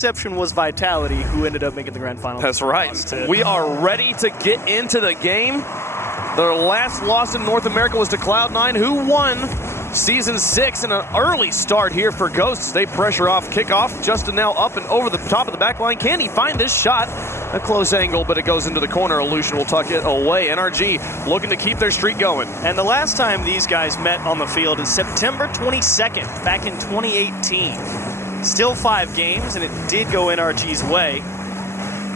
exception was Vitality, who ended up making the grand final. That's right. We are ready to get into the game. Their last loss in North America was to Cloud9, who won Season 6 in an early start here for Ghosts. They pressure off kickoff. Justin now up and over the top of the back line. Can he find this shot? A close angle, but it goes into the corner. Illusion will tuck it away. NRG looking to keep their streak going. And the last time these guys met on the field is September 22nd, back in 2018. Still 5 games, and it did go NRG's way.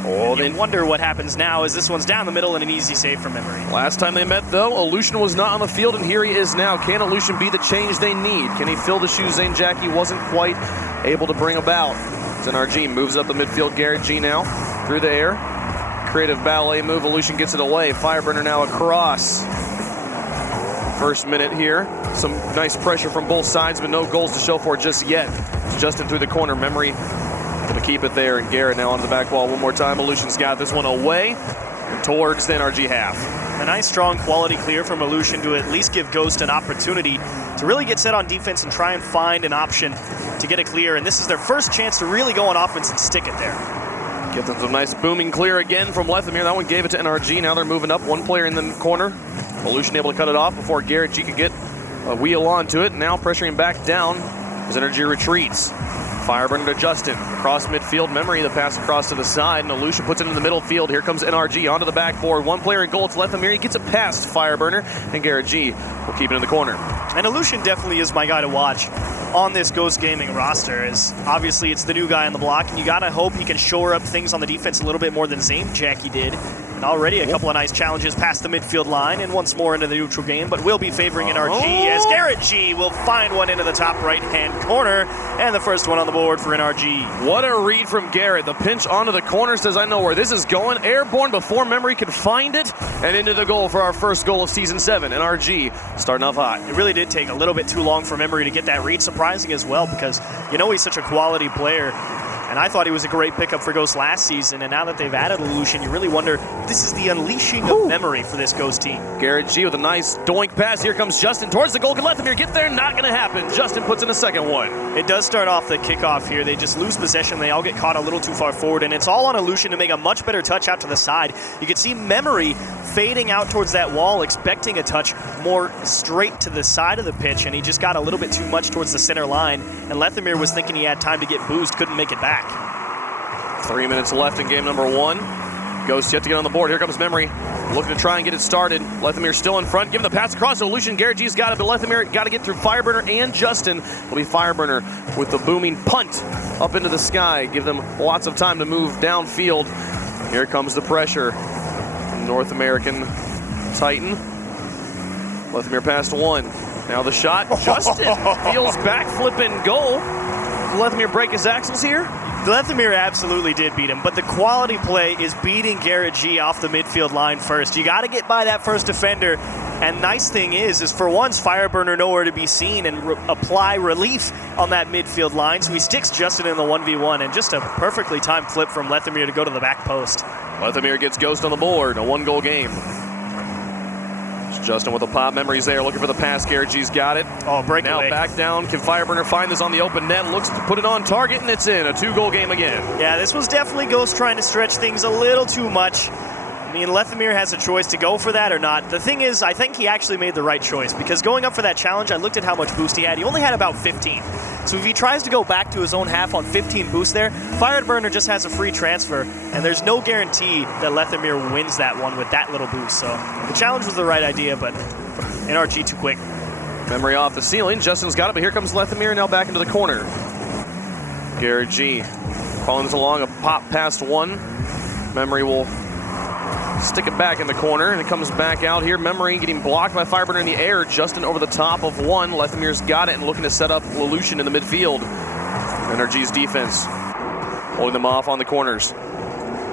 Oh, they wonder what happens now, as this one's down the middle and an easy save from memory. Last time they met, though, Illusion was not on the field, and here he is now. Can Illusion be the change they need? Can he fill the shoes Zane Jackie wasn't quite able to bring about? As NRG moves up the midfield, Garrett G now through the air. Creative ballet move, Illusion gets it away. Fireburner now across. First minute here. Some nice pressure from both sides, but no goals to show for it just yet. It's Justin through the corner. Memory going to keep it there, and Garrett now onto the back wall one more time. Illusion's got this one away towards the NRG half. A nice, strong, quality clear from Illusion to at least give Ghost an opportunity to really get set on defense and try and find an option to get a clear. And this is their first chance to really go on offense and stick it there. Give them some nice booming clear again from Lethamir. That one gave it to NRG. Now they're moving up. One player in the corner. Illusion able to cut it off before Garrett G could get a wheel onto it. Now pressuring back down as NRG retreats. Fireburner to Justin. Across midfield, Memory, the pass across to the side, and Illusion puts it in the middle field. Here comes NRG onto the backboard. One player in goal. It's Lethamir. He gets it past Fireburner, and Garrett G will keep it in the corner. And Illusion definitely is my guy to watch on this Ghost Gaming roster, as obviously it's the new guy on the block, and you gotta hope he can shore up things on the defense a little bit more than Zane Jackie did. And already a couple of nice challenges past the midfield line and once more into the neutral game, but will be favoring NRG as Garrett G will find one into the top right-hand corner, and the first one on the board for NRG. What a read from Garrett. The pinch onto the corner says, I know where this is going. Airborne before Memory could find it, and into the goal for our first goal of Season 7. NRG starting off hot. It really did take a little bit too long for Memory to get that read. Surprising as well, because you know he's such a quality player. And I thought he was a great pickup for Ghost last season, and now that they've added Illusion, you really wonder if this is the unleashing of Memory for this Ghost team. Garrett G with a nice doink pass. Here comes Justin towards the goal. Can Lethamir get there? Not going to happen. Justin puts in a second one. It does start off the kickoff here. They just lose possession. They all get caught a little too far forward, and it's all on Illusion to make a much better touch out to the side. You can see Memory fading out towards that wall, expecting a touch more straight to the side of the pitch, and he just got a little bit too much towards the center line, and Lethamir was thinking he had time to get boost, couldn't make it back. 3 minutes left in game number 1. Ghost yet to get on the board. Here comes Memory, looking to try and get it started. Lethamir still in front, giving the pass across to Illusion. Garrett G's got it, but Lethamir got to get through Fireburner and Justin. It'll be Fireburner with the booming punt up into the sky. Give them lots of time to move downfield. Here comes the pressure from North American Titan. Lethamir past one. Now the shot. Justin feels backflip and goal. Lethamir break his axles here? Lethamir absolutely did beat him, but the quality play is beating Garrett G off the midfield line first. You got to get by that first defender, and nice thing is for once, Fireburner nowhere to be seen and apply relief on that midfield line, so he sticks Justin in the 1v1, and just a perfectly timed flip from Lethamir to go to the back post. Lethamir gets Ghost on the board, a 1-goal game. Justin with the pop. Memory's there, looking for the pass. Garrett G's got it. Oh, breakaway. Now back down. Can Fireburner find this on the open net? Looks to put it on target, and it's in. A 2-goal game again. Yeah, this was definitely Ghost trying to stretch things a little too much. I mean, Lethamir has a choice to go for that or not. The thing is, I think he actually made the right choice, because going up for that challenge, I looked at how much boost he had. He only had about 15. So if he tries to go back to his own half on 15 boost there, Fireburner just has a free transfer, and there's no guarantee that Lethamir wins that one with that little boost. So the challenge was the right idea, but NRG too quick. Memory off the ceiling. Justin's got it, but here comes Lethamir now back into the corner. Garrett G following this along, a pop past one. Memory will stick it back in the corner, and it comes back out here. Memory getting blocked by Fireburner in the air. Justin over the top of one. Lethamir's got it and looking to set up Illusion in the midfield. NRG's defense holding them off on the corners.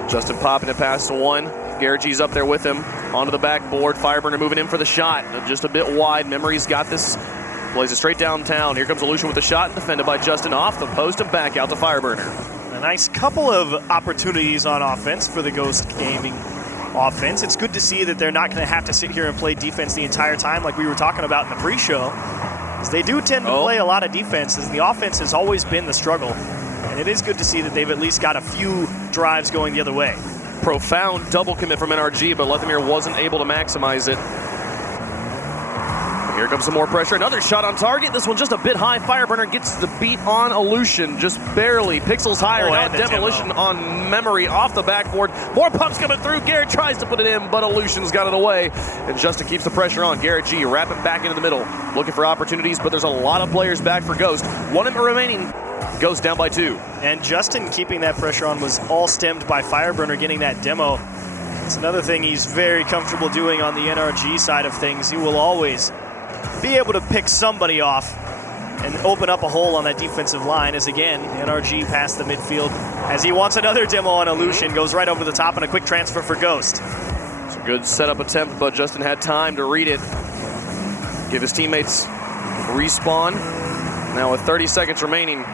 Justin popping it past to one. Garrett G's up there with him. Onto the backboard. Fireburner moving in for the shot. Just a bit wide. Memory's got this. Plays it straight downtown. Here comes Illusion with the shot, defended by Justin off the post and back out to Fireburner. A nice couple of opportunities on offense for the Ghost Gaming offense. It's good to see that they're not going to have to sit here and play defense the entire time like we were talking about in the pre-show. They do tend to play a lot of defense, as the offense has always been the struggle. And it is good to see that they've at least got a few drives going the other way. Profound double commit from NRG, but Lethemir wasn't able to maximize it. Here comes some more pressure. Another shot on target. This one just a bit high. Fireburner gets the beat on Illusion, just barely. Pixels higher. Now Demolition on Memory off the backboard. More pumps coming through. Garrett tries to put it in, but Illusion's got it away. And Justin keeps the pressure on. Garrett G wrapping back into the middle, looking for opportunities, but there's a lot of players back for Ghost. One remaining. Ghost down by 2. And Justin keeping that pressure on was all stemmed by Fireburner getting that demo. It's another thing he's very comfortable doing on the NRG side of things. He will always be able to pick somebody off and open up a hole on that defensive line as, again, NRG past the midfield as he wants another demo on Illusion, goes right over the top and a quick transfer for Ghost. It's a good setup attempt, but Justin had time to read it. Give his teammates respawn. Now with 30 seconds remaining,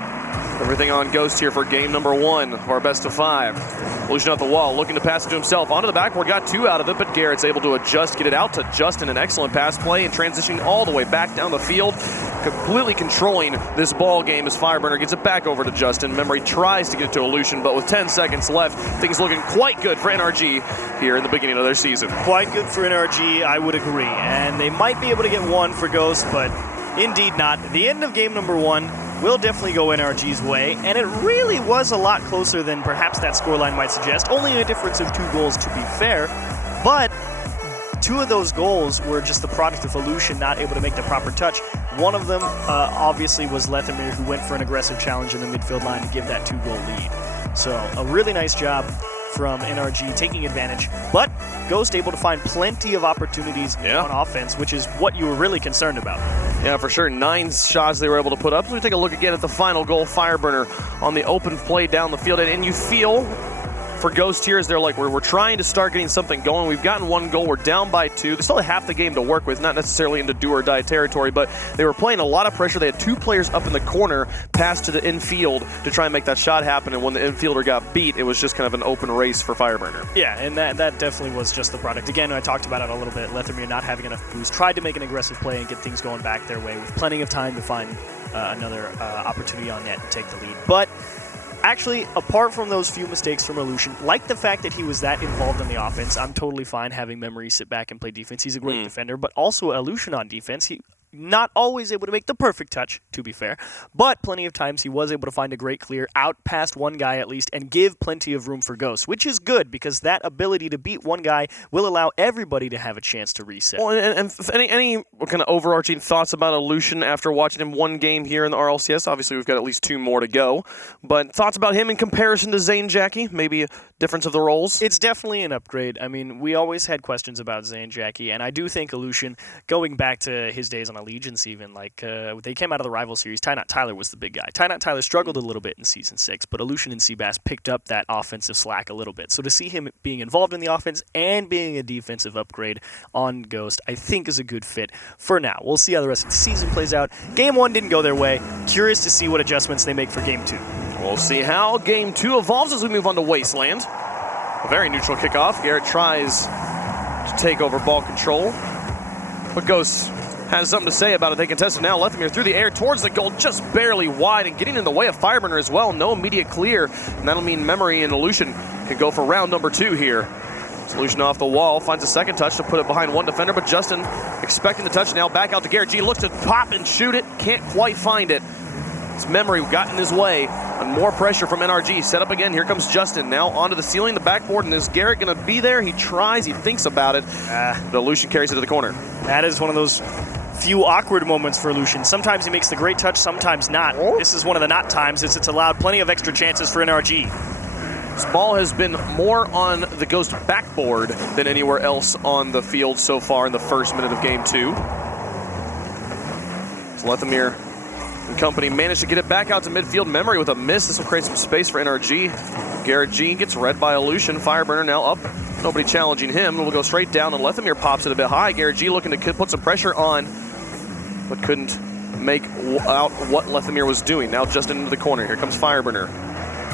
everything on Ghost here for game number 1 of our best of 5. Illusion off the wall, looking to pass it to himself. Onto the backboard, got 2 out of it, but Garrett's able to adjust, get it out to Justin. An excellent pass play and transitioning all the way back down the field. Completely controlling this ball game as Fireburner gets it back over to Justin. Memory tries to get it to Illusion, but with 10 seconds left, things looking quite good for NRG here in the beginning of their season. Quite good for NRG, I would agree. And they might be able to get 1 for Ghost, but indeed not. The end of game number 1 will definitely go NRG's way, and it really was a lot closer than perhaps that scoreline might suggest. Only a difference of 2 goals, to be fair, but 2 of those goals were just the product of Illusion not able to make the proper touch. One of them, obviously, was Lethemir, who went for an aggressive challenge in the midfield line to give that 2-goal lead. So a really nice job from NRG taking advantage, but Ghost able to find plenty of opportunities on offense, which is what you were really concerned about. Yeah, for sure. 9 shots they were able to put up. So we take a look again at the final goal. Fireburner on the open play down the field, and you feel for Ghost here as they're like, we're trying to start getting something going. We've gotten 1 goal. We're down by 2. They still have half the game to work with, not necessarily into do or die territory, but they were playing a lot of pressure. They had 2 players up in the corner, passed to the infield to try and make that shot happen, and when the infielder got beat, it was just kind of an open race for Fireburner. Yeah, and that definitely was just the product. Again, I talked about it a little bit. Lethemir not having enough boost, tried to make an aggressive play and get things going back their way with plenty of time to find another opportunity on net and take the lead. But actually, apart from those few mistakes from Illusion, like the fact that he was that involved in the offense, I'm totally fine having Memory sit back and play defense. He's a great defender, but also Illusion on defense. He not always able to make the perfect touch, to be fair, but plenty of times he was able to find a great clear out past one guy at least and give plenty of room for Ghost, which is good because that ability to beat one guy will allow everybody to have a chance to reset. Well, and any kind of overarching thoughts about Illusion after watching him 1 game here in the RLCS? Obviously, we've got at least 2 more to go, but thoughts about him in comparison to Zane Jackie? Maybe a difference of the roles? It's definitely an upgrade. I mean, we always had questions about Zane Jackie, and I do think Illusion, going back to his days on Allegiance even, like they came out of the rival series, Ty Not Tyler was the big guy. Ty Not Tyler struggled a little bit in Season 6, but Illusion and Seabass picked up that offensive slack a little bit. So to see him being involved in the offense and being a defensive upgrade on Ghost, I think is a good fit for now. We'll see how the rest of the season plays out. Game 1 didn't go their way. Curious to see what adjustments they make for Game 2. We'll see how Game 2 evolves as we move on to Wasteland. A very neutral kickoff. Garrett tries to take over ball control, but Ghost has something to say about it. They contest it now. Lethemir through the air towards the goal, just barely wide and getting in the way of Fireburner as well. No immediate clear, and that'll mean Memory and Illusion can go for round number 2 here. Illusion off the wall, finds a second touch to put it behind one defender, but Justin expecting the touch now. Back out to Garrett G, looks to pop and shoot it, can't quite find it. His Memory got in his way, and more pressure from NRG. Set up again, here comes Justin, now onto the ceiling, the backboard, and is Garrett gonna be there? He tries, he thinks about it. The Illusion carries it to the corner. That is one of those few awkward moments for Illusion. Sometimes he makes the great touch, sometimes not. This is one of the not times, as it's allowed plenty of extra chances for NRG. This ball has been more on the Ghost backboard than anywhere else on the field so far in the first minute of Game 2. So Lethemir and company managed to get it back out to midfield. Memory with a miss. This will create some space for NRG. Garrett G gets read by Illusion. Fireburner now up. Nobody challenging him. We'll go straight down, and Lethemir pops it a bit high. Garrett G looking to put some pressure on, but couldn't make out what Lethemir was doing. Now Justin into the corner. Here comes Fireburner.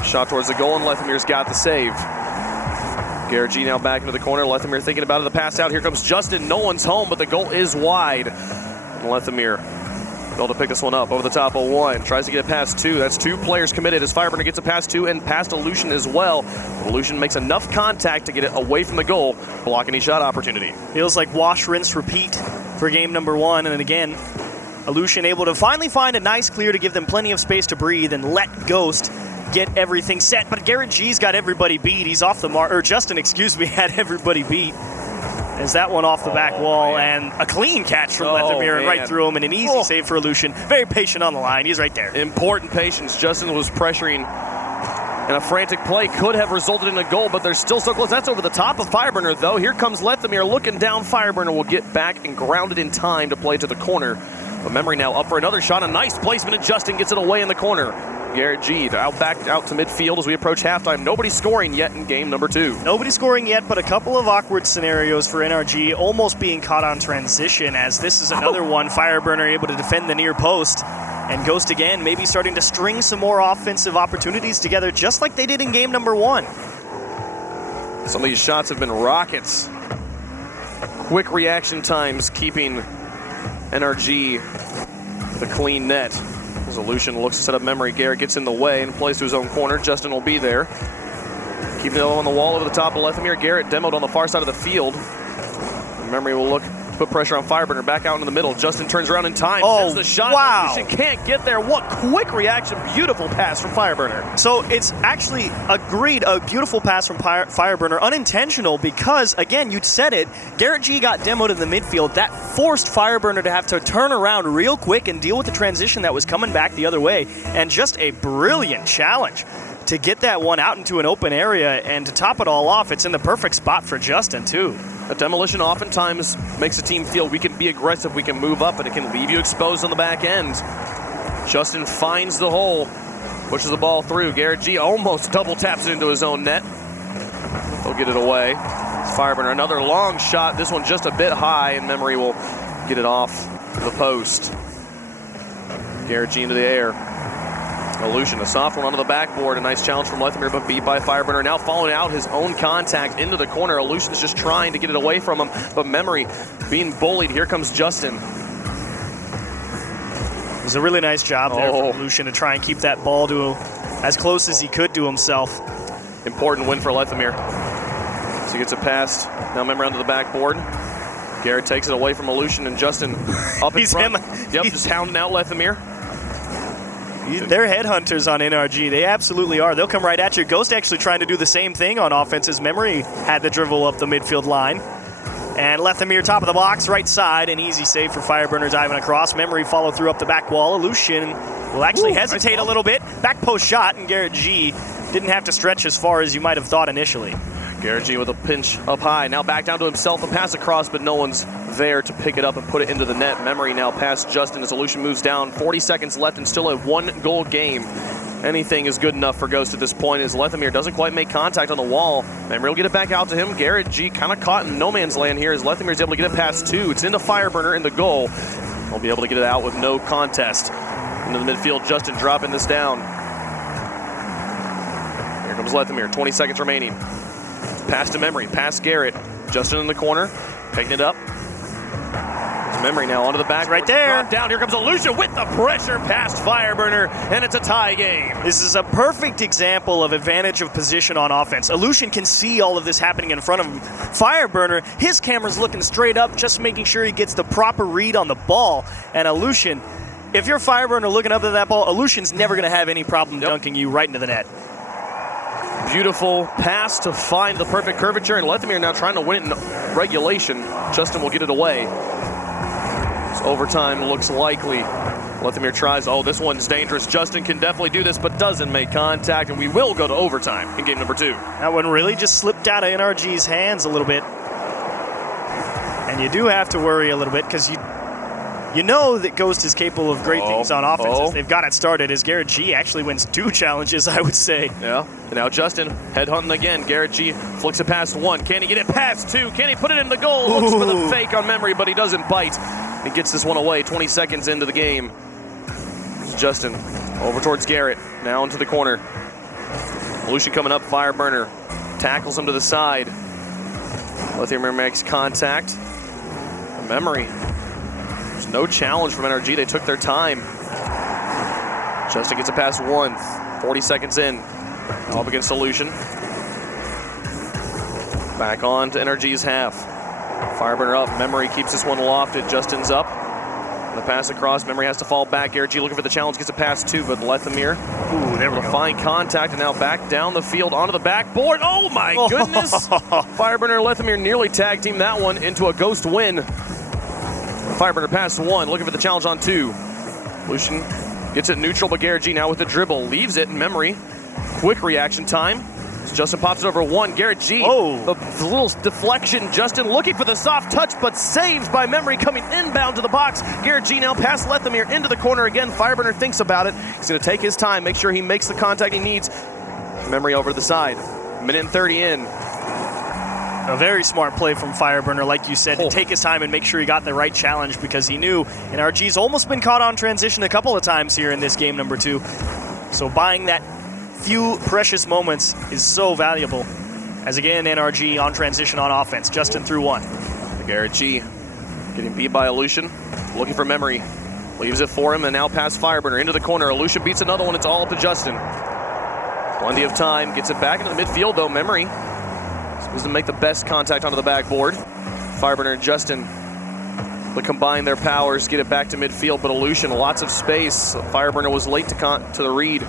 Shot towards the goal, and Lethemir's got the save. Garrett G now back into the corner. Lethemir thinking about it. The pass out. Here comes Justin. No one's home, but the goal is wide. And Lethemir Able to pick this one up over the top of one. Tries to get it past two. That's 2 players committed as Fireburner gets it past 2 and past Illusion as well. Illusion makes enough contact to get it away from the goal, block any shot opportunity. Feels like wash, rinse, repeat for game number 1. And again, Illusion able to finally find a nice clear to give them plenty of space to breathe and let Ghost get everything set. But Garrett G's got everybody beat. He's off the mark, or Justin, excuse me, had everybody beat. As that one off the back wall, and a clean catch from Lethemir and right through him, and an easy save for Illusion. Very patient on the line. He's right there. Important patience. Justin was pressuring, and a frantic play could have resulted in a goal, but they're still so close. That's over the top of Fireburner, though. Here comes Lethemir looking down. Fireburner will get back and grounded in time to play to the corner. But Memory now up for another shot. A nice placement, and Justin gets it away in the corner. Garrett G back out to midfield as we approach halftime. Nobody scoring yet in game number 2. Nobody scoring yet, but a couple of awkward scenarios for NRG, almost being caught on transition, as this is another one. Fireburner able to defend the near post, and Ghost again maybe starting to string some more offensive opportunities together, just like they did in game number 1. Some of these shots have been rockets. Quick reaction times keeping NRG with a clean net. Illusion looks to set up Memory. Garrett gets in the way and plays to his own corner. Justin will be there. Keeping it on the wall over the top of Lethemir. Garrett demoed on the far side of the field. Memory will look to put pressure on Fireburner. Back out into the middle. Justin turns around in time. Sends the shot. Wow. Illusion can't get there. What quick reaction. Beautiful pass from Fireburner. So it's actually a beautiful pass from Fireburner. Unintentional because, again, you said it, Garrett G got demoed in the midfield. That forced Fireburner to have to turn around real quick and deal with the transition that was coming back the other way. And just a brilliant challenge to get that one out into an open area, and to top it all off, it's in the perfect spot for Justin, too. A demolition oftentimes makes a team feel we can be aggressive, we can move up, and it can leave you exposed on the back end. Justin finds the hole, pushes the ball through. Garrett G almost double taps it into his own net. He'll get it away. Fireburner, another long shot. This one just a bit high, and Memory will get it off the post. Garrett G into the air. Illusion, a soft one onto the backboard. A nice challenge from Lethemir, but beat by Fireburner. Now following out his own contact into the corner. Illusion's just trying to get it away from him, but Memory being bullied. Here comes Justin. It was a really nice job there for Illusion to try and keep that ball to as close as he could to himself. Important win for Lethemir. So he gets it past. Now Memory onto the backboard. Garrett takes it away from Illusion, and Justin up in front. Just hounding out Lethemir. They're headhunters on NRG. They absolutely are. They'll come right at you. Ghost actually trying to do the same thing on offense as Memory had the dribble up the midfield line. And Lethemir top of the box, right side. An easy save for Fireburner diving across. Memory follow through up the back wall. Illusion will actually hesitate a little bit. Back post shot, and Garrett G didn't have to stretch as far as you might have thought initially. Garrett G with a pinch up high. Now back down to himself. A pass across, but no one's there to pick it up and put it into the net. Memory now past Justin as Illusion moves down. 40 seconds left and still a 1-goal game. Anything is good enough for Ghost at this point as Lethemir doesn't quite make contact on the wall. Memory will get it back out to him. Garrett G kind of caught in no man's land here as Lethemir is able to get it past 2. It's into Fireburner in the goal. He'll be able to get it out with no contest. Into the midfield, Justin dropping this down. Here comes Lethemir, 20 seconds remaining. Pass to Memory, past Garrett. Justin in the corner, picking it up. Memory now onto the back. Right there. Drop down, here comes Illusion with the pressure past Fireburner, and it's a tie game. This is a perfect example of advantage of position on offense. Illusion can see all of this happening in front of him. Fireburner, his camera's looking straight up, just making sure he gets the proper read on the ball. And Illusion, if you're Fireburner looking up at that ball, Illusion's never going to have any problem dunking you right into the net. Beautiful pass to find the perfect curvature, and Lethemir now trying to win it in regulation. Justin will get it away. Overtime looks likely. Lethemir tries. Oh, this one's dangerous. Justin can definitely do this, but doesn't make contact, and we will go to overtime in game number 2. That one really just slipped out of NRG's hands a little bit. And you do have to worry a little bit because you know that Ghost is capable of great things on offense. They've got it started as Garrett G actually wins 2 challenges, I would say. Yeah. And now Justin headhunting again. Garrett G flicks it past 1. Can he get it past 2? Can he put it in the goal? Looks for the fake on Memory, but he doesn't bite. He gets this one away 20 seconds into the game. It's Justin over towards Garrett. Now into the corner. Illusion coming up. Fireburner tackles him to the side. Lethemir makes contact. Memory There's no challenge from NRG. They took their time. Justin gets it past 1. 40 seconds in. Up against Solution. Back on to NRG's half. Fireburner up. Memory keeps this one lofted. Justin's up. The pass across. Memory has to fall back. Garrett G looking for the challenge. Gets a pass 2, but Lethamir able to find contact and now back down the field onto the backboard. Oh my goodness! Fireburner and Lethamir nearly tag team that one into a Ghost win. Fireburner past 1, looking for the challenge on 2. Lucian gets it neutral, but Garrett G now with the dribble. Leaves it in Memory. Quick reaction time. Justin pops it over 1. Garrett G. The little deflection. Justin looking for the soft touch, but saved by Memory coming inbound to the box. Garrett G now past Lethamir into the corner again. Fireburner thinks about it. He's going to take his time, make sure he makes the contact he needs. Memory over to the side. Minute and 30 in. A very smart play from Fireburner, like you said, to take his time and make sure he got the right challenge, because he knew NRG's almost been caught on transition a couple of times here in this game number 2. So buying that few precious moments is so valuable. As again, NRG on transition on offense. Justin through 1. Garrett G getting beat by Aleutian. Looking for Memory. Leaves it for him and now past Fireburner into the corner. Aleutian beats another one. It's all up to Justin. Plenty of time. Gets it back into the midfield though. Memory doesn't make the best contact onto the backboard. Fireburner and Justin will combine their powers, get it back to midfield, but Aleutian, lots of space. Fireburner was late to the read.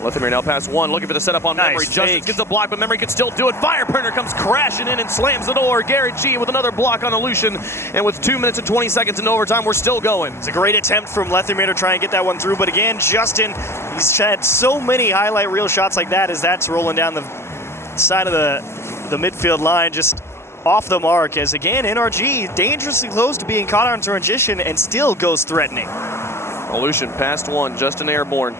Lethamir now past 1, looking for the setup on Memory. Justin gets the block, but Memory can still do it. Fireburner comes crashing in and slams the door. Garrett G with another block on Aleutian. And with 2 minutes and 20 seconds in overtime, we're still going. It's a great attempt from Lethamir to try and get that one through. But again, Justin, he's had so many highlight reel shots like that as that's rolling down the side of the midfield line, just off the mark. As again, NRG dangerously close to being caught on transition and still goes threatening. Aleutian past 1, Justin airborne.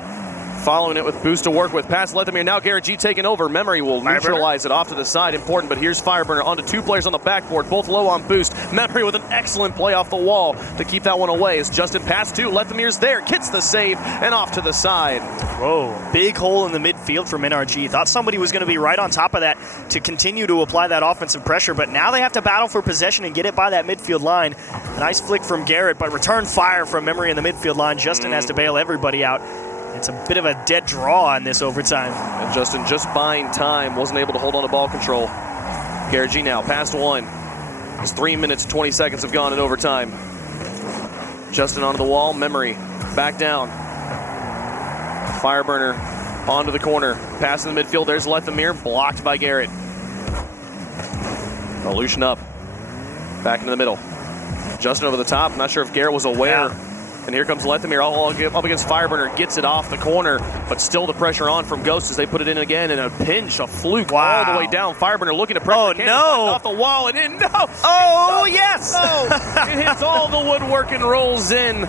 Following it with boost to work with. Past Lethamir. Now Garrett G taking over. Memory will neutralize it off to the side. Important, but here's Fireburner onto 2 players on the backboard, both low on boost. Memory with an excellent play off the wall to keep that one away. As Justin past 2. Lethamir's there. Gets the save and off to the side. Whoa. Big hole in the midfield from NRG. Thought somebody was going to be right on top of that to continue to apply that offensive pressure, but now they have to battle for possession and get it by that midfield line. A nice flick from Garrett, but return fire from Memory in the midfield line. Justin has to bail everybody out. It's a bit of a dead draw in this overtime. And Justin just buying time, wasn't able to hold on to ball control. Garrett G now, past 1. It's 3 minutes, 20 seconds have gone in overtime. Justin onto the wall, Memory, back down. Fireburner onto the corner, pass in the midfield, there's Lethamir, blocked by Garrett. Aleutian up, back into the middle. Justin over the top, not sure if Garrett was aware. Yeah. And here comes Lethamir all up against Fireburner, gets it off the corner, but still the pressure on from Ghost as they put it in again, and a pinch, a fluke all the way down. Fireburner looking to pressure off the wall, and in, Yes! It hits all the woodwork and rolls in.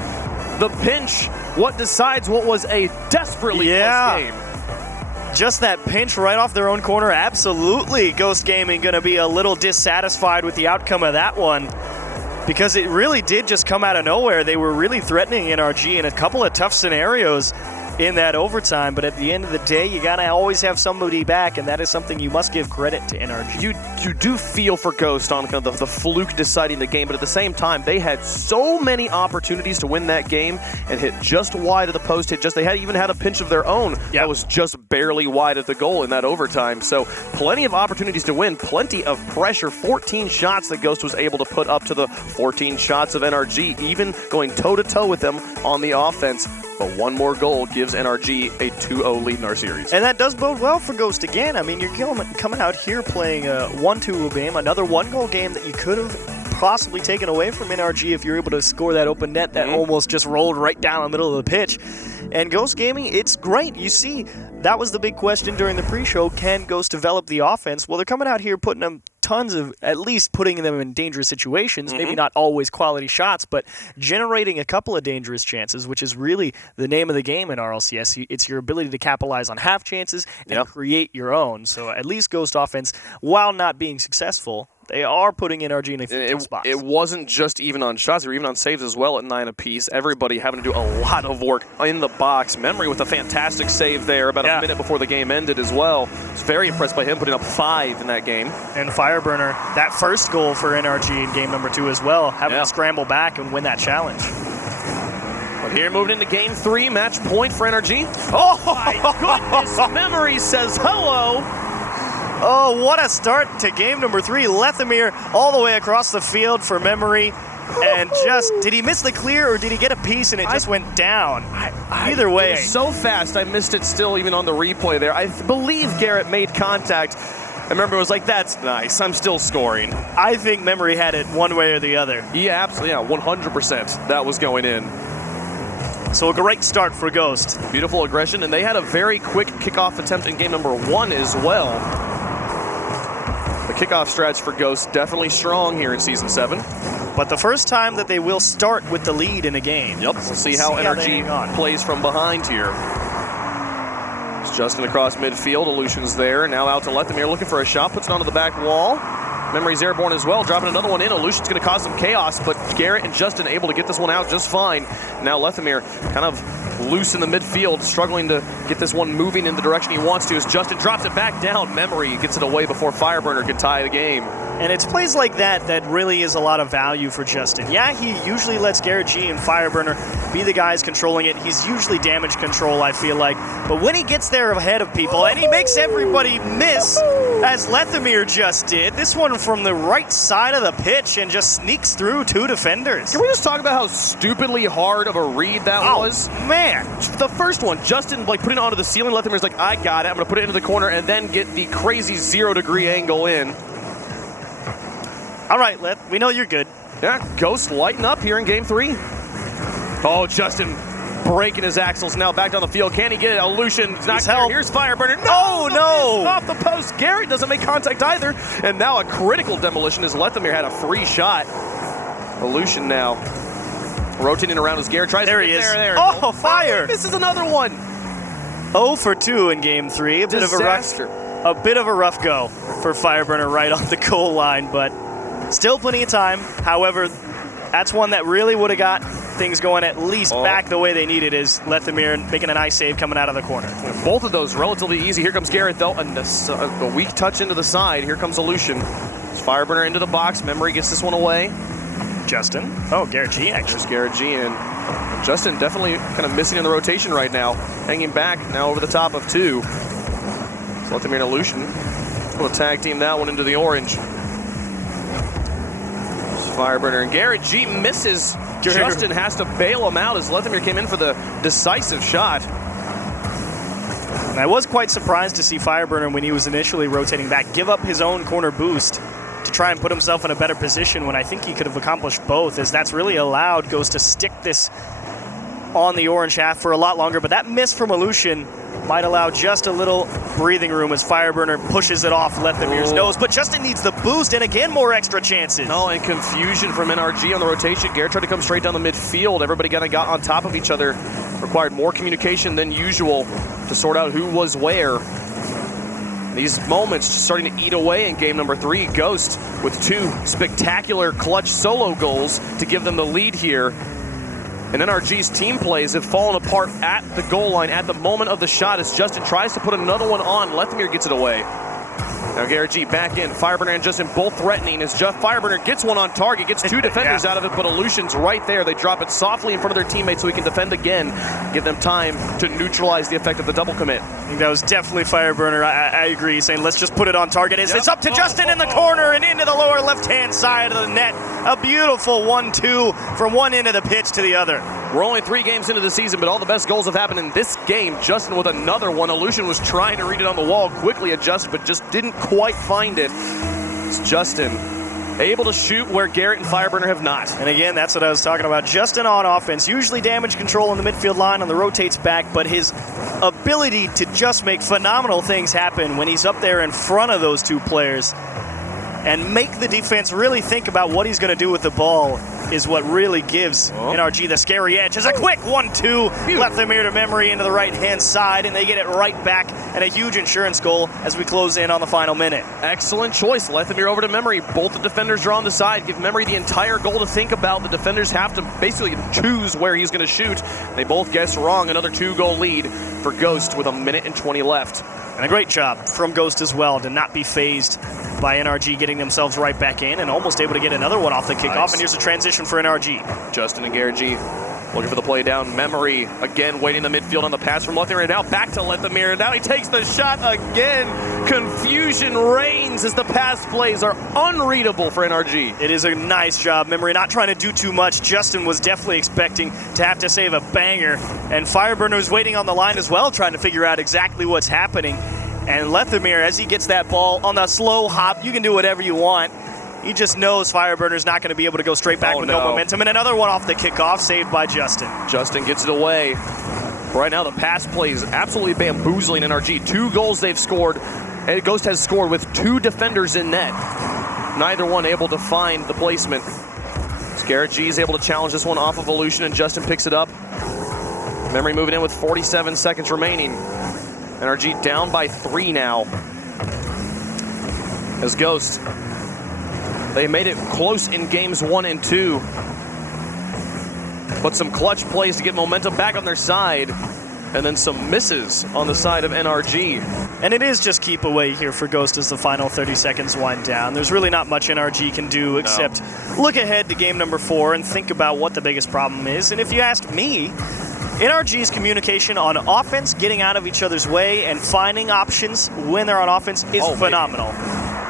The pinch, what decides what was a desperately close game. Just that pinch right off their own corner. Absolutely, Ghost Gaming going to be a little dissatisfied with the outcome of that one, because it really did just come out of nowhere. They were really threatening NRG in a couple of tough scenarios in that overtime, but at the end of the day, you gotta always have somebody back, and that is something you must give credit to NRG. You do feel for Ghost on kind of the fluke deciding the game, but at the same time, they had so many opportunities to win that game and hit just wide of the post. They had even had a pinch of their own that was just barely wide of the goal in that overtime. So plenty of opportunities to win, plenty of pressure. 14 shots that Ghost was able to put up to the 14 shots of NRG, even going toe-to-toe with them on the offense. But one more goal gives NRG a 2-0 lead in our series. And that does bode well for Ghost again. I mean, you're coming out here playing a 1-2 game, another one-goal game that you could have possibly taken away from NRG if you're able to score that open net that almost just rolled right down the middle of the pitch. And Ghost Gaming, it's great. You see, that was the big question during the pre-show. Can Ghost develop the offense? Well, they're coming out here putting them tons of, at least putting them in dangerous situations, maybe not always quality shots, but generating a couple of dangerous chances, which is really the name of the game in RLCS. It's your ability to capitalize on half chances and create your own. So at least Ghost offense, while not being successful, they are putting NRG in a few tough spots. It wasn't just even on shots, they were even on saves as well at 9 apiece. Everybody having to do a lot of work in the box. Memory with a fantastic save there about a minute before the game ended as well. I was very impressed by him putting up 5 in that game. And Fireburner, that first goal for NRG in game number 2 as well, having to scramble back and win that challenge. But here moving into game 3, match point for NRG. Oh my goodness, Memory says hello. Oh, what a start to game number 3. Lethemir all the way across the field for Memory. And just, did he miss the clear or did he get a piece and it just went down? Either way. It was so fast, I missed it still even on the replay there. I believe Garrett made contact. I remember it was like, that's nice, I'm still scoring. I think Memory had it one way or the other. Yeah, absolutely, 100% that was going in. So a great start for Ghost. Beautiful aggression, and they had a very quick kickoff attempt in game number 1 as well. The kickoff stretch for Ghost definitely strong here in Season 7. But the first time that they will start with the lead in a game. Yep, we'll see how NRG plays from behind here. It's Justin across midfield, Aleutian's there, now out to Lethemir looking for a shot, puts it onto the back wall. Memory's airborne as well, dropping another one in. Aleutian's going to cause some chaos, but Garrett and Justin able to get this one out just fine. Now Lethemir kind of loose in the midfield, struggling to get this one moving in the direction he wants to as Justin drops it back down. Memory gets it away before Fireburner can tie the game. And it's plays like that that really is a lot of value for Justin. Yeah, he usually lets Garrett G and Fireburner be the guys controlling it. He's usually damage control, I feel like. But when he gets there ahead of people and he makes everybody miss, as Lethemir just did, this one from the right side of the pitch and just sneaks through 2 defenders. Can we just talk about how stupidly hard of a read that was? Man. The first one, Justin putting it onto the ceiling. Lethemir's like, I got it. I'm going to put it into the corner and then get the crazy 0-degree angle in. All right, we know you're good. Yeah, Ghost lighting up here in game 3. Oh, Justin breaking his axles now back down the field. Can he get it? Aleutian not here. Here's Fireburner. No! Off the post. Garrett doesn't make contact either. And now a critical demolition as Lethemir had a free shot. Aleutian now rotating around as Garrett tries to get is. There. Oh, fire! This is another one. 0 for 2 in game 3. A bit of a rough go for Fireburner right on the goal line, but still plenty of time. However, that's one that really would have got things going at least back the way they needed, is Lethemir making a nice save coming out of the corner. Both of those relatively easy. Here comes Garrett, though, and a weak touch into the side. Here comes Aleutian. It's Fireburner into the box. Memory gets this one away. Justin. Oh, Garrett G, actually. There's Garrett G, and Justin definitely kind of missing in the rotation right now. Hanging back now over the top of 2. So Lethemir and Aleutian will tag team that one into the orange. Fireburner and Garrett G misses. Justin has to bail him out as Lethemir came in for the decisive shot. And I was quite surprised to see Fireburner, when he was initially rotating back, give up his own corner boost to try and put himself in a better position when I think he could have accomplished both, as that's really allowed Ghost to stick this on the orange half for a lot longer. But that miss from Aleutian might allow just a little breathing room as Fireburner pushes it off Lethemir's nose. But Justin needs the boost, and again, more extra chances. No, and confusion from NRG on the rotation. Garrett tried to come straight down the midfield. Everybody kind of got on top of each other. Required more communication than usual to sort out who was where. These moments starting to eat away in game number 3. Ghost with 2 spectacular clutch solo goals to give them the lead here. And NRG's team plays have fallen apart at the goal line at the moment of the shot as Justin tries to put another one on. Lethemir gets it away. Now Garrett G back in. Fireburner and Justin both threatening as Fireburner gets one on target, gets 2 defenders out of it, but Aleutian's right there. They drop it softly in front of their teammates so he can defend again, give them time to neutralize the effect of the double commit. I think that was definitely Fireburner. I agree, saying let's just put it on target. It's up to Justin in the corner and into the lower left-hand side of the net. A beautiful 1-2 from one end of the pitch to the other. We're only 3 games into the season, but all the best goals have happened in this game. Justin with another one. Aleutian was trying to read it on the wall, quickly adjusted, but just didn't quite find it. It's Justin able to shoot where Garrett and Fireburner have not. And again, that's what I was talking about. Justin on offense, usually damage control in the midfield line on the rotates back, but his ability to just make phenomenal things happen when he's up there in front of those 2 players and make the defense really think about what he's going to do with the ball is what really gives NRG the scary edge. As a quick 1-2, Lethemir to Memory into the right-hand side, and they get it right back, and a huge insurance goal as we close in on the final minute. Excellent choice. Lethemir over to Memory. Both the defenders are on the side. Give Memory the entire goal to think about. The defenders have to basically choose where he's going to shoot. They both guessed wrong. Another 2-goal lead for Ghost with 1:20 left. And a great job from Ghost as well to not be phased by NRG getting themselves right back in and almost able to get another one off the kickoff. Nice. And here's a transition for NRG. Justin and Garrett looking for the play down. Memory again waiting in the midfield on the pass from Lethemir. Now back to Lethemir. Now he takes the shot again. Confusion reigns as the pass plays are unreadable for NRG. It is a nice job. Memory not trying to do too much. Justin was definitely expecting to have to save a banger. And Fireburner was waiting on the line as well, trying to figure out exactly what's happening. And Lethemir, as he gets that ball on the slow hop, you can do whatever you want. He just knows Fireburner's not going to be able to go straight back with no momentum. And another one off the kickoff, saved by Justin. Justin gets it away. Right now, the pass play is absolutely bamboozling NRG. 2 goals they've scored, and Ghost has scored with 2 defenders in net. Neither one able to find the placement. Garrett G is able to challenge this one off of Evolution, and Justin picks it up. Memory moving in with 47 seconds remaining. NRG down by 3 now. As Ghost, they made it close in games 1 and 2. But some clutch plays to get momentum back on their side. And then some misses on the side of NRG. And it is just keep away here for Ghost as the final 30 seconds wind down. There's really not much NRG can do except look ahead to game number 4 and think about what the biggest problem is. And if you ask me, NRG's communication on offense, getting out of each other's way and finding options when they're on offense is phenomenal.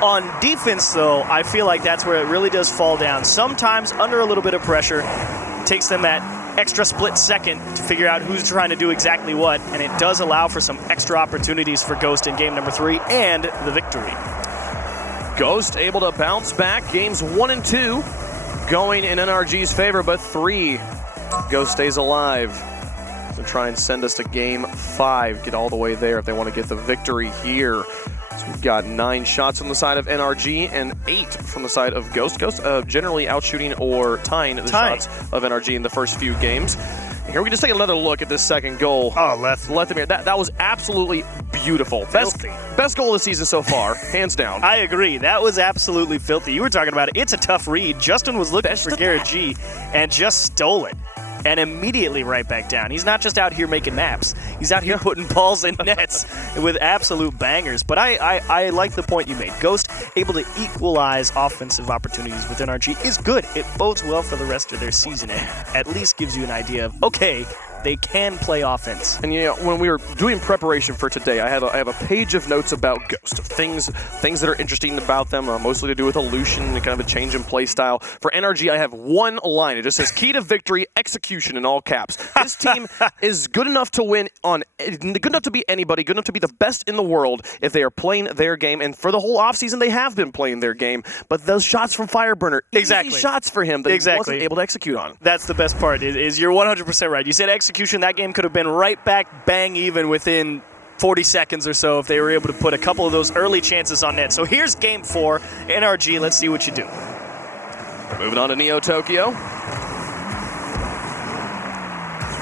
On defense, though, I feel like that's where it really does fall down. Sometimes under a little bit of pressure, it takes them that extra split second to figure out who's trying to do exactly what, and it does allow for some extra opportunities for Ghost in game number 3 and the victory. Ghost able to bounce back. Games 1 and 2 going in NRG's favor, but 3. Ghost stays alive. To try and send us to game 5, get all the way there if they want to get the victory here. So we've got 9 shots on the side of NRG and 8 from the side of Ghost. Ghost generally outshooting or tying the shots of NRG in the first few games. And here we can just take another look at this second goal. Oh, Lethemir. That was absolutely beautiful. Best goal of the season so far, hands down. I agree. That was absolutely filthy. You were talking about it. It's a tough read. Justin was looking for Garrett G and just stole it. And immediately right back down. He's not just out here making naps. He's out here putting balls in nets with absolute bangers. But I like the point you made. Ghost able to equalize offensive opportunities with NRG is good. It bodes well for the rest of their season. It at least gives you an idea of, okay, they can play offense. And you know, when we were doing preparation for today, I have a page of notes about Ghost, things that are interesting about them, mostly to do with Elution and kind of a change in play style. For NRG, I have one line. It just says key to victory, execution in all caps. This team is good enough to win good enough to beat anybody, good enough to be the best in the world if they are playing their game. And for the whole offseason, they have been playing their game. But those shots from Fireburner, easy shots for him that he wasn't able to execute on. That's the best part. Is you're 100% right. You said execution. That game could have been right back bang even within 40 seconds or so if they were able to put a couple of those early chances on net. So here's game 4. NRG, let's see what you do. Moving on to Neo Tokyo.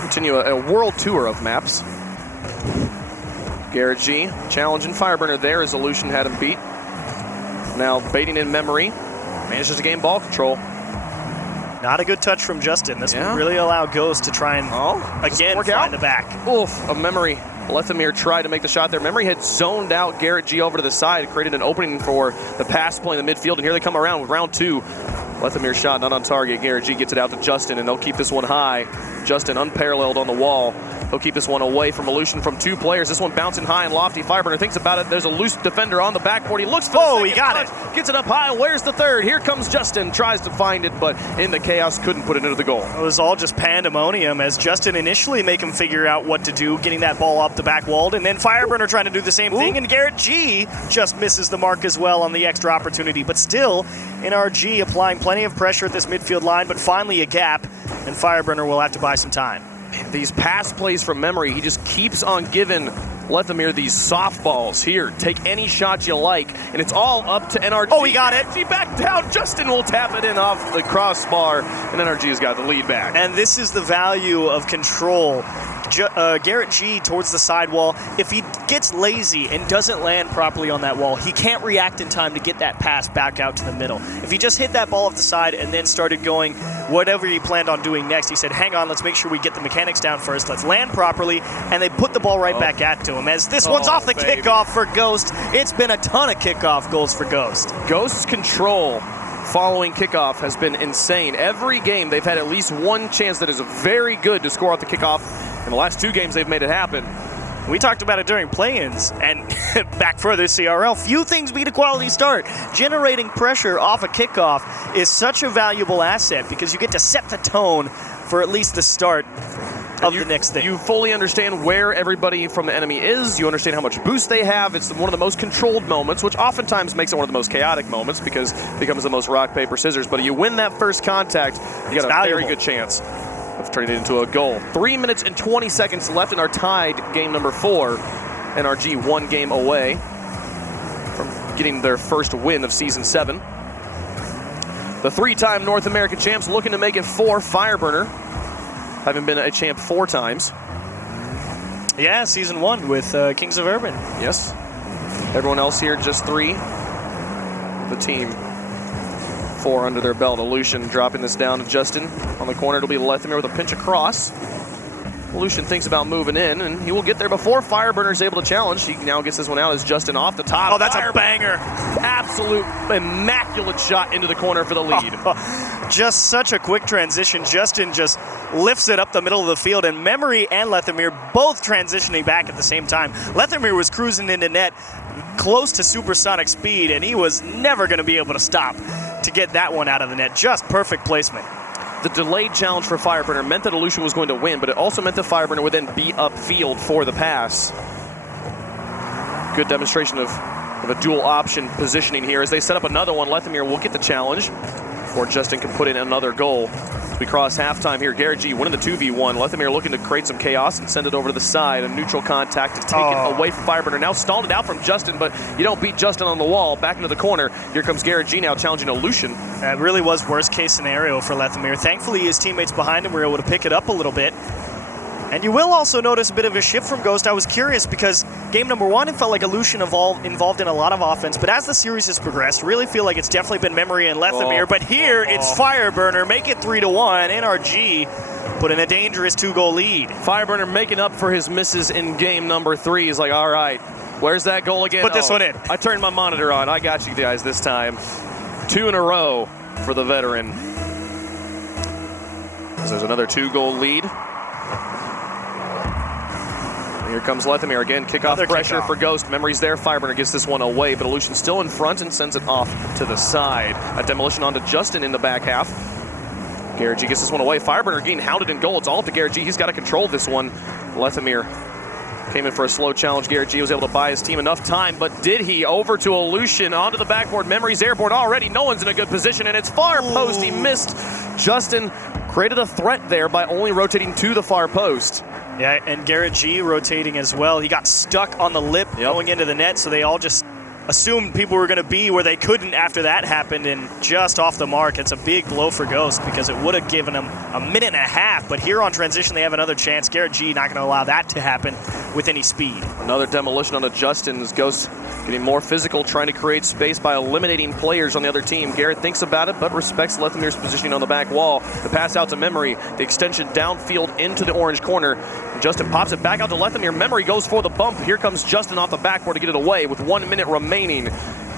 Continue a world tour of maps. Garrett G challenging Fireburner there as Elution had him beat. Now baiting in Memory. Manages to gain ball control. Not a good touch from Justin. This would really allow Ghost to try and, again, find the back. Oof, a Memory. Lethemir tried to make the shot there. Memory had zoned out Garrett G over to the side, created an opening for the pass play in the midfield, and here they come around with round 2. Lethemir shot not on target. Garrett G gets it out to Justin, and they'll keep this one high. Justin unparalleled on the wall. They'll keep this one away from Elution from 2 players. This one bouncing high and lofty. Fireburner thinks about it. There's a loose defender on the backboard. He looks for he got it. Gets it up high. Where's the third? Here comes Justin. Tries to find it, but in the chaos, couldn't put it into the goal. It was all just pandemonium as Justin initially make him figure out what to do, getting that ball up the back wall, and then Fireburner trying to do the same thing, and Garrett G just misses the mark as well on the extra opportunity. But still, NRG applying plenty of pressure at this midfield line, but finally a gap, and Fireburner will have to buy some time. These pass plays from Memory, he just keeps on giving Lethamir these softballs. Here, take any shot you like, and it's all up to NRG. Oh, he got it. NRG back down. Justin will tap it in off the crossbar, and NRG's got the lead back. And this is the value of control. Garrett G towards the sidewall. If he gets lazy and doesn't land properly on that wall, he can't react in time to get that pass back out to the middle. If he just hit that ball off the side and then started going whatever he planned on doing next, he said, hang on, let's make sure we get the mechanics down first. Let's land properly. And they put the ball right back at to him. As this one's off the kickoff for Ghost. It's been a ton of kickoff goals for Ghost. Ghost's control following kickoff has been insane. Every game, they've had at least one chance that is very good to score off the kickoff. In the last 2 games, they've made it happen. We talked about it during play-ins, and back further, CRL. Few things beat a quality start. Generating pressure off a kickoff is such a valuable asset because you get to set the tone for at least the start of the next thing. You fully understand where everybody from the enemy is. You understand how much boost they have. It's one of the most controlled moments, which oftentimes makes it one of the most chaotic moments because it becomes the most rock, paper, scissors. But you win that first contact, you got a very good chance of turning it into a goal. 3 minutes and 20 seconds left in our tied game number 4. NRG 1 game away from getting their first win of Season 7. The 3-time North American champs looking to make it 4. Fireburner, having been a champ 4 times. Yeah, Season 1 with Kings of Urban. Yes. Everyone else here, just 3. The team 4 under their belt. Aleutian dropping this down to Justin. On the corner, it'll be Lethamir with a pinch across. Aleutian thinks about moving in, and he will get there before Fireburner's able to challenge. He now gets this one out as Justin off the top. Oh, that's a banger. Absolute immaculate shot into the corner for the lead. Just such a quick transition. Justin just lifts it up the middle of the field, and Memory and Lethamir both transitioning back at the same time. Lethamir was cruising into net close to supersonic speed, and he was never going to be able to stop to get that one out of the net. Just perfect placement. The delayed challenge for Fireburner meant that Aleutian was going to win, but it also meant that Fireburner would then be upfield for the pass. Good demonstration of a dual option positioning here. As they set up another one, Lethamir will get the challenge before Justin can put in another goal. As we cross halftime here, Garrett G winning the 2v1. Lethamir looking to create some chaos and send it over to the side. A neutral contact to take it away from Fireburner. Now stalled it out from Justin, but you don't beat Justin on the wall. Back into the corner. Here comes Garrett G now challenging Aleutian. That really was worst case scenario for Lethamir. Thankfully, his teammates behind him were able to pick it up a little bit. And you will also notice a bit of a shift from Ghost. I was curious because game number 1, it felt like Aleutian involved in a lot of offense. But as the series has progressed, really feel like it's definitely been Memory and Lethamir. But here, it's Fireburner. Make it 3-1. NRG put in a dangerous 2-goal lead. Fireburner making up for his misses in game number 3. He's like, all right, where's that goal again? Put this one in. I turned my monitor on. I got you guys this time. 2 in a row for the veteran. So there's another 2-goal lead. Here comes Lethamir again. Kickoff pressure for Ghost. Memory's there. Fireburner gets this one away, but Aleutian still in front and sends it off to the side. A demolition onto Justin in the back half. Garrett G gets this one away. Fireburner getting hounded in goal. It's all up to Garrett G. He's got to control this one. Lethamir came in for a slow challenge. Garrett G was able to buy his team enough time, but did he? Over to Aleutian, onto the backboard. Memory's airborne already. No one's in a good position, and it's far post. He missed. Justin created a threat there by only rotating to the far post. Yeah, and Garrett G rotating as well. He got stuck on the lip going into the net, so they all just assumed people were going to be where they couldn't after that happened, and just off the mark. It's a big blow for Ghost because it would have given them a minute and a half, but here on transition they have another chance. Garrett G not going to allow that to happen with any speed. Another demolition on the Justin's. Ghost getting more physical, trying to create space by eliminating players on the other team. Garrett thinks about it, but respects Lethamir's positioning on the back wall. The pass out to Memory, the extension downfield into the orange corner. Justin pops it back out to Lethamir. Memory goes for the bump. Here comes Justin off the backboard to get it away with 1 minute remaining.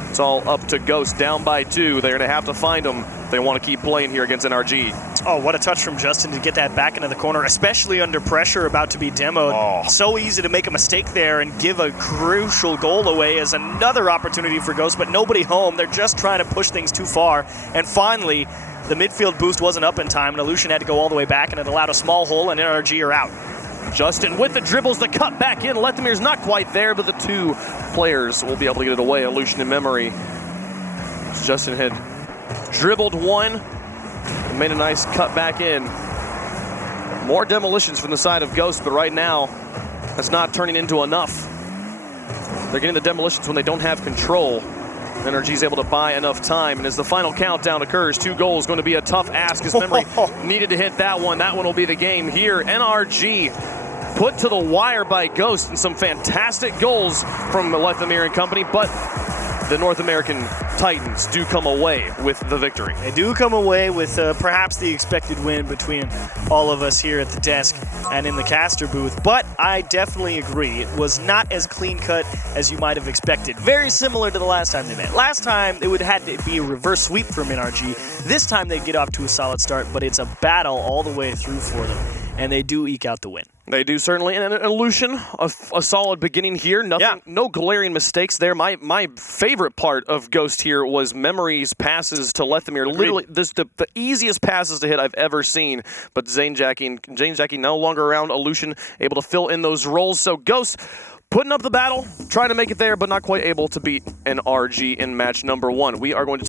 It's all up to Ghost, down by 2. They're going to have to find him if they want to keep playing here against NRG. Oh, what a touch from Justin to get that back into the corner, especially under pressure about to be demoed. So easy to make a mistake there and give a crucial goal away as another opportunity for Ghost, but nobody home. They're just trying to push things too far. And finally, the midfield boost wasn't up in time, and Aleutian had to go all the way back, and it allowed a small hole, and NRG are out. Justin with the dribbles, the cut back in. Lethamir's not quite there, but the 2 players will be able to get it away. Aleutian and Memory. Justin had dribbled one and made a nice cut back in. More demolitions from the side of Ghost, but right now that's not turning into enough. They're getting the demolitions when they don't have control. NRG's able to buy enough time, and as the final countdown occurs, 2 goals going to be a tough ask as Memory needed to hit that one. That one will be the game here. NRG put to the wire by Ghost, and some fantastic goals from Lethemir and company, but the North American Titans do come away with the victory. They do come away with perhaps the expected win between all of us here at the desk and in the caster booth, but I definitely agree. It was not as clean-cut as you might have expected. Very similar to the last time they met. Last time, it would have had to be a reverse sweep from NRG. This time, they get off to a solid start, but it's a battle all the way through for them, and they do eke out the win. They do, certainly. And an illusion, a solid beginning here. Nothing, no glaring mistakes there. My favorite part of Ghost here was Memory's passes to Lethemir. Agreed. Literally, the easiest passes to hit I've ever seen. But Zane Jackie no longer around. Illusion able to fill in those roles. So Ghost putting up the battle, trying to make it there, but not quite able to beat NRG in match number 1. We are going to